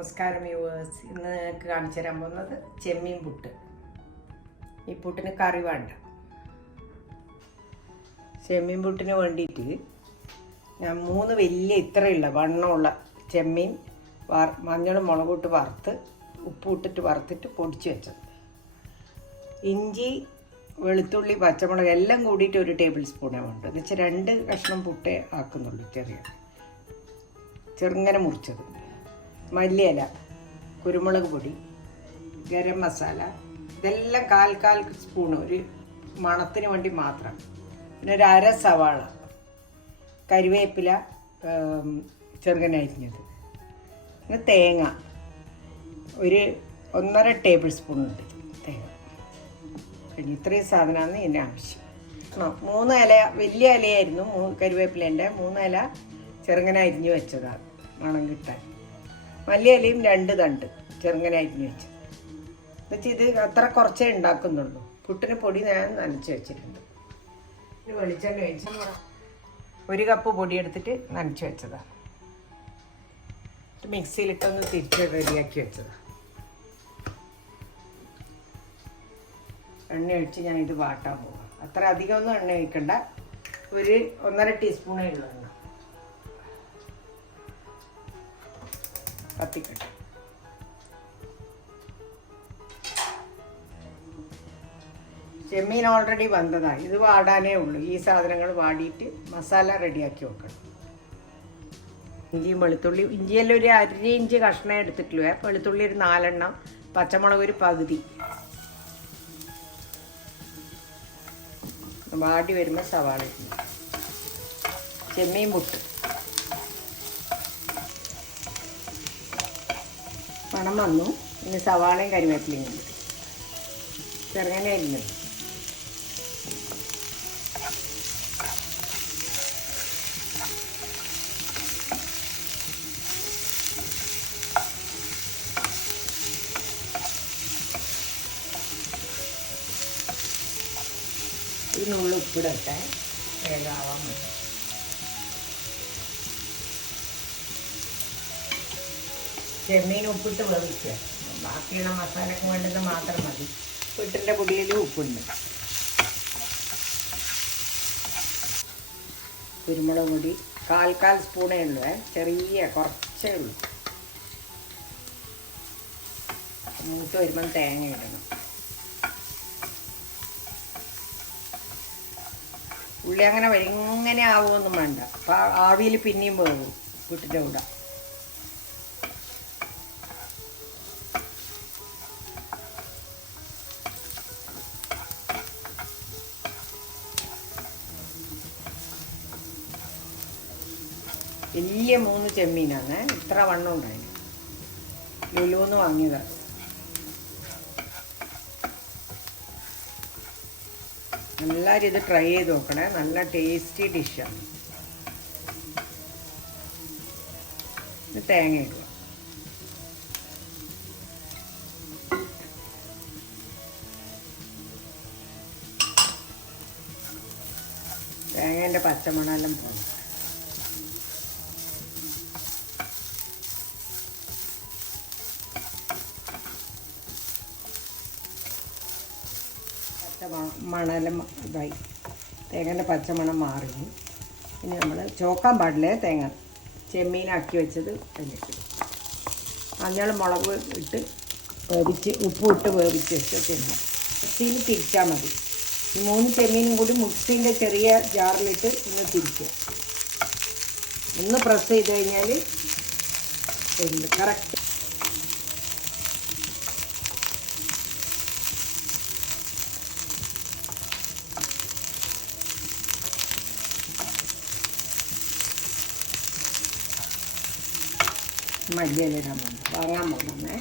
നമസ്കാരം വ്യൂവേഴ്സ്. ഇന്ന് നിങ്ങൾക്ക് കാണിച്ചു തരാൻ പോകുന്നത് ചെമ്മീൻ പുട്ട്. ഈ പുട്ടിന് കറി വേണ്ട. ചെമ്മീൻ പുട്ടിന് വേണ്ടിയിട്ട് ഞാൻ 3 വലിയ ഇത്രയുള്ള വണ്ണമുള്ള ചെമ്മീൻ മഞ്ഞളും മുളകിട്ട് വറുത്ത് ഉപ്പിട്ടിട്ട് വറുത്തിട്ട് പൊടിച്ച് വെച്ചത്. ഇഞ്ചി വെളുത്തുള്ളി പച്ചമുളക് എല്ലാം കൂടിയിട്ട് 1 ടേബിൾ സ്പൂണേ വേണ്ടു. എന്ന് വെച്ചാൽ 2 കഷ്ണം പുട്ടേ ആക്കുന്നുള്ളൂ. ചെറുങ്ങനെ മുറിച്ചത്, മല്ലിയില, കുരുമുളക് പൊടി, ഗരം മസാല, ഇതെല്ലാം കാൽ സ്പൂൺ ഒരു മണത്തിന് വേണ്ടി മാത്രം. പിന്നെ 1/2 സവാള, കരിവേപ്പില ചെറുങ്ങനെ അരിഞ്ഞത്, പിന്നെ തേങ്ങ ഒരു 1.5 ടേബിൾ സ്പൂൺ ഉണ്ട് തേങ്ങ. പിന്നെ ഇത്രയും സാധനമാണ് ഇതിൻ്റെ ആവശ്യം. 3 ഇല വലിയ ഇലയായിരുന്നു, കരിവേപ്പിലേൻ്റെ 3 ഇല ചെറുങ്ങനെ അരിഞ്ഞ് വെച്ചതാണ് മണം കിട്ടാൻ. മല്ലിയിലയും 2 തണ്ട് ചെറുങ്ങനെ അരിഞ്ഞ് വെച്ചത്. എന്നുവെച്ചാൽ ഇത് അത്ര കുറച്ചേ ഉണ്ടാക്കുന്നുള്ളൂ. പുട്ടിന് പൊടി ഞാൻ നനച്ച് വെച്ചിട്ടുണ്ട്. ഇത് വെളിച്ചെണ്ണ ഒഴിച്ച് 1 കപ്പ് പൊടി എടുത്തിട്ട് നനച്ച് വെച്ചതാണ്. മിക്സിയിലിട്ടൊന്ന് തിരിച്ച് റെഡിയാക്കി വെച്ചതാണ്. എണ്ണ ഒഴിച്ച് ഞാൻ ഇത് വാട്ടാൻ പോകാം. അത്ര അധികമൊന്നും എണ്ണ ഒഴിക്കണ്ട, ഒരു 1.5 ടീസ്പൂണേ ഉള്ളൂ എണ്ണ. കത്തിക്കട്ടെ. ചെമ്മീൻ ഓൾറെഡി വന്നതാണ്, ഇത് വാടാനേ ഉള്ളൂ. ഈ സാധനങ്ങൾ വാടിയിട്ട് മസാല റെഡിയാക്കി വെക്കണം. ഇഞ്ചിയും വെളുത്തുള്ളി, ഇഞ്ചിയെല്ലാം ഒരു 1/2 ഇഞ്ച് കഷ്ണം എടുത്തിട്ടുള്ളൂ. വെളുത്തുള്ളി ഒരു 4 എണ്ണം, പച്ചമുളക് ഒരു പകുതി. വാടി വരുമ്പോൾ സവാള ഇടുന്നു. ചെമ്മീൻ പുട്ട് മണം വന്നു. ഇനി സവാളയും കരിവേപ്പിലയും ഉണ്ട്. ചെറുങ്ങനെ അരിഞ്ഞു. ഇതിനുള്ള ഉപ്പിടട്ടെ, വേഗാവാൻ മതി. ചെമ്മീൻ ഉപ്പിട്ട് വേവിക്കുക. ബാക്കിയുള്ള മസാലയ്ക്ക് വേണ്ടത് മാത്രം മതി. വീട്ടിൻ്റെ പൊടിയിൽ ഉപ്പുണ്ട്. കുരുമുളക് പൊടി 1/4 സ്പൂണേ ഉള്ളൂ. ചെറിയ കുറച്ചേ ഉള്ളൂ. മൂത്ത് വരുമ്പം തേങ്ങ ഇടണം. ഉള്ളി അങ്ങനെ ഇങ്ങനെ ആവുമൊന്നും വേണ്ട. അപ്പം ആവിയിൽ പിന്നെയും വേവും വീട്ടിൻ്റെ കൂടെ. വലിയ 3 ചെമ്മീനാണ്, ഇത്ര വണ്ണം ഉണ്ടായിരുന്നു. ലുലുന്ന് വാങ്ങിയതാണ്. എല്ലാവരും ഇത് ട്രൈ ചെയ്ത് നോക്കണേ, നല്ല ടേസ്റ്റി ഡിഷാണ്. ഇത് തേങ്ങ ഇടുക. തേങ്ങേൻ്റെ പച്ചമണമെല്ലാം പോകും. മണമെല്ലാം ഇതായി, തേങ്ങൻ്റെ പച്ചമണം മാറി. ഇനി നമ്മൾ ചോക്കാൻ പാടില്ലേ തേങ്ങ. ചെമ്മീനാക്കി വെച്ചത് അതിലേക്ക് മഞ്ഞൾ മുളക് ഇട്ട് വേവിച്ച് ഉപ്പിട്ട് വേവിച്ച് വെച്ച ചെമ്മീൻ മിക്സിയിൽ തിരിച്ചാൽ മതി. ഈ 3 ചെമ്മീനും കൂടി മിക്സീൻ്റെ ചെറിയ ജാറിലിട്ട് ഒന്ന് തിരിക്കുക. ഒന്ന് പ്രസ് ചെയ്ത് കഴിഞ്ഞാൽ കറക്റ്റ്. മല്ലിയിലിടാൻ വാങ്ങാൻ പോകുന്നേ.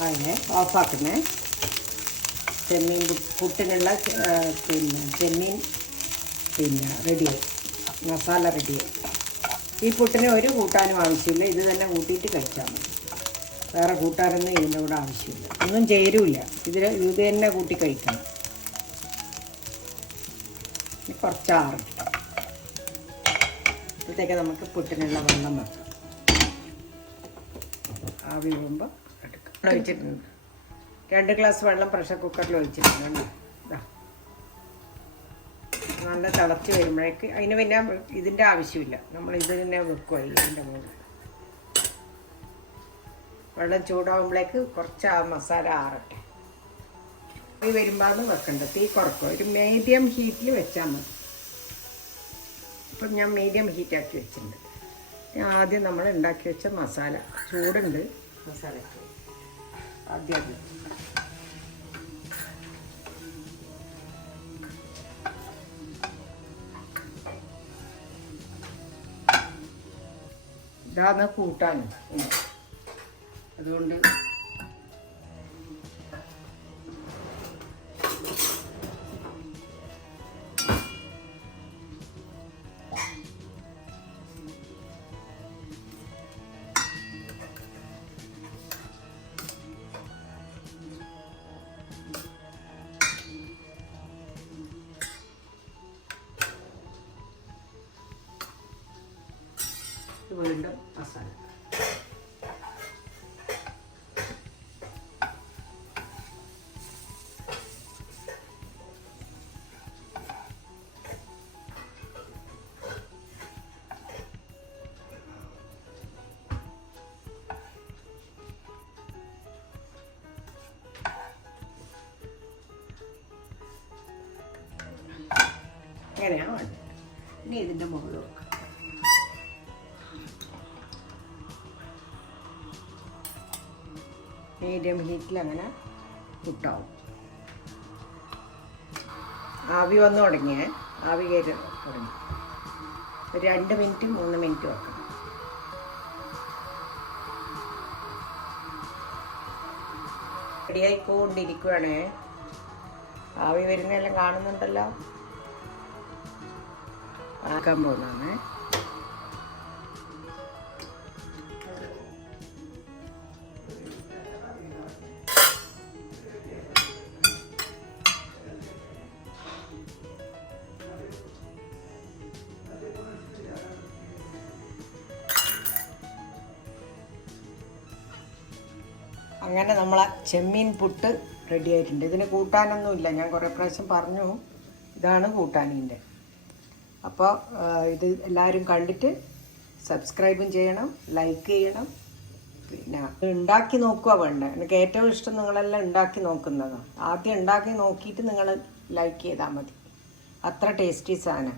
അതിനെ ഓഫാക്കുന്നേ. ചെമ്മീൻ പുട്ടിനുള്ള ചെമ്മീൻ റെഡിയായി, മസാല റെഡിയായി. ഈ പുട്ടിന് ഒരു കൂട്ടാനും ആവശ്യമില്ല, ഇത് തന്നെ കൂട്ടിയിട്ട് കഴിച്ചാൽ മതി. വേറെ കൂട്ടാനൊന്നും ഇതിൻ്റെ കൂടെ ആവശ്യമില്ല, ഒന്നും ചേരൂല. ഇത് തന്നെ കൂട്ടി കഴിക്കണം. കുറച്ച് ആറ് ഇപ്പോഴത്തേക്ക് നമുക്ക് പുട്ടിനുള്ള വെള്ളം വെക്കാം. ആവി വരുമ്പോൾ എടുക്കാം. ഒഴിച്ചിട്ടുണ്ട് 2 ഗ്ലാസ് വെള്ളം പ്രഷർ കുക്കറിൽ ഒഴിച്ചിട്ടുണ്ട്. നല്ല തിളച്ച് വരുമ്പോഴേക്ക് അതിന് പിന്നെ ഇതിൻ്റെ ആവശ്യമില്ല, നമ്മൾ ഇത് തന്നെ വെക്കുക. ഇതിൻ്റെ മുകളിൽ വെള്ളം ചൂടാകുമ്പോഴേക്ക് കുറച്ച് ആ മസാല ആറട്ടെ. തീ വരുമ്പോഴാണ് വെക്കേണ്ടത്. തീ കുറക്കുക, ഒരു മീഡിയം ഹീറ്റിൽ വെച്ചാൽ മതി. ഇപ്പം ഞാൻ മീഡിയം ഹീറ്റാക്കി വെച്ചിട്ടുണ്ട്. ആദ്യം നമ്മൾ ഉണ്ടാക്കി വെച്ച മസാല ചൂടുണ്ട്. മസാലയ്ക്ക് ആദ്യം ഇതാണ് കൂട്ടാനും. അതുകൊണ്ട് വീണ്ടും മസാല. ഇങ്ങനെയാണ് വേണ്ടത്. ഇനി ഇതിൻ്റെ മുകളിൽ വെക്കാം. മീഡിയം ഹീറ്റിൽ അങ്ങനെ പുട്ടാവും. ആവി വന്നു തുടങ്ങിയേ, ആവി കയറി തുടങ്ങി. ഒരു 2 മിനിറ്റ് 3 മിനിറ്റ് വെക്കണം. റെഡിയായിക്കൊണ്ടിരിക്കുകയാണേ. ആവി വരുന്നതെല്ലാം കാണുന്നുണ്ടല്ലോ. ആക്കാൻ പോകുന്നതാണ്. അങ്ങനെ നമ്മളെ ചെമ്മീൻ പുട്ട് റെഡി ആയിട്ടുണ്ട്. ഇതിന് കൂട്ടാനൊന്നുമില്ല, ഞാൻ കുറേ പ്രാവശ്യം പറഞ്ഞു. ഇതാണ് കൂട്ടാനിൻ്റെ. അപ്പോൾ ഇത് എല്ലാവരും കണ്ടിട്ട് സബ്സ്ക്രൈബും ചെയ്യണം, ലൈക്ക് ചെയ്യണം. പിന്നെ ഉണ്ടാക്കി നോക്കുക വേണ്ട. എനിക്ക് ഏറ്റവും ഇഷ്ടം നിങ്ങളെല്ലാം ഉണ്ടാക്കി നോക്കുന്നതാണ്. ആദ്യം ഉണ്ടാക്കി നോക്കിയിട്ട് നിങ്ങൾ ലൈക്ക് ചെയ്താൽ മതി. അത്ര ടേസ്റ്റി സാധനം.